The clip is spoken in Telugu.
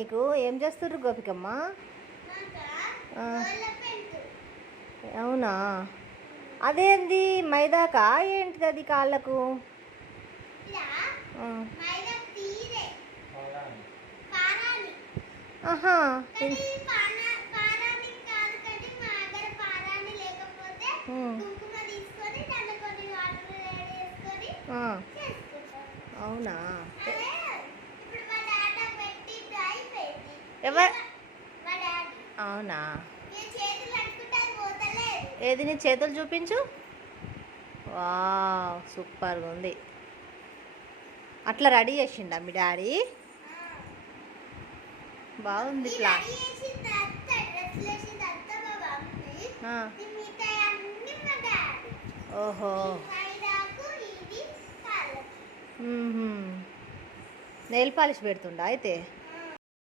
నీకు ఏం చేస్తుర్రు గోపికమ్మ? అవునా, అదేంది మైదాకా ఏంటిది అది కాళ్ళకు? ఆహా, అవునా. అవునా, ఏది నీ చేతులు చూపించు. వావ్, సూపర్గా ఉంది. అట్లా రెడీ చేసిండా మీ డాడీ? బాగుంది ప్లాన్. ఓహో, నెయిల్ పాలిష్ పెడుతుండా అయితే?